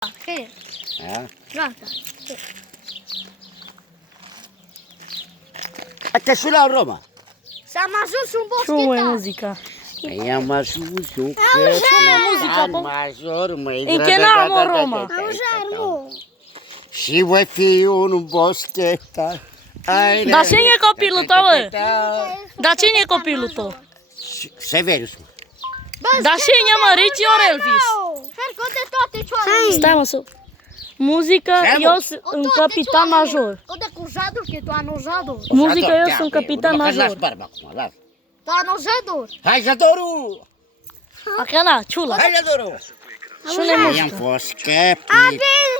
Che? Gata. Até lá, Roma. Siamo ajuns un Чому boschettato. музика? Я машу, уже! Музика, по- major, măi. Închinăm, Roma. Și voi fi un boschetar. Dar cine e copilul tău, bă? Dar cine e copilul tău? Severius, mă. Dar cine, mă, Ricci ori Elvis? Cerco de toate cioarele. Stai, mă, să... Muzică, eu sunt capitan major. O de cu jadul, că tu anu jadul. Muzică, eu sunt capitan Las major. barba acum, las. Tu anu jadul. Hai, Jadorul! Acana, ciula. Hai, Jadorul! Šune I-am muzică. fost capitan.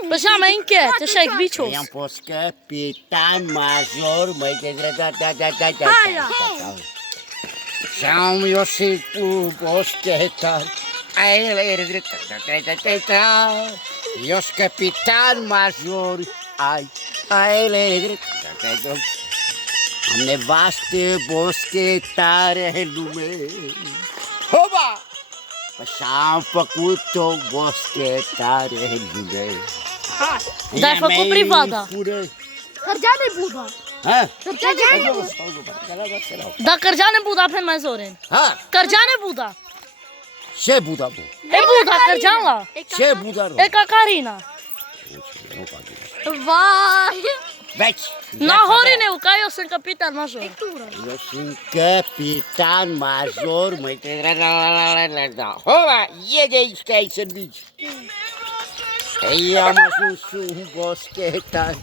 Păi și am încheiat, așa e vicios. I-am fost capitan major, măi, de Haia. Și-am ieșit cu boschetar. Eu sunt capitan major. Am nevastă boschetare în lume. Hopa! Și-am făcut o boschetare în lume. Dar ai făcut privada. Cărgeane Buda. Ha? Cărgeane Buda. Dar Cărgeane Buda pe mai zorin. Ha? Cărgeane Buda. Ce Buda, bă? E Buda, Cărgean la. Ce Buda, rog? E ca Carina. Vai. Veci! Na, Horineu, ca eu sunt capitan major. Eu sunt capitan major, măi, Hola, e de aici că ai servici. Am ajuns un boschetar.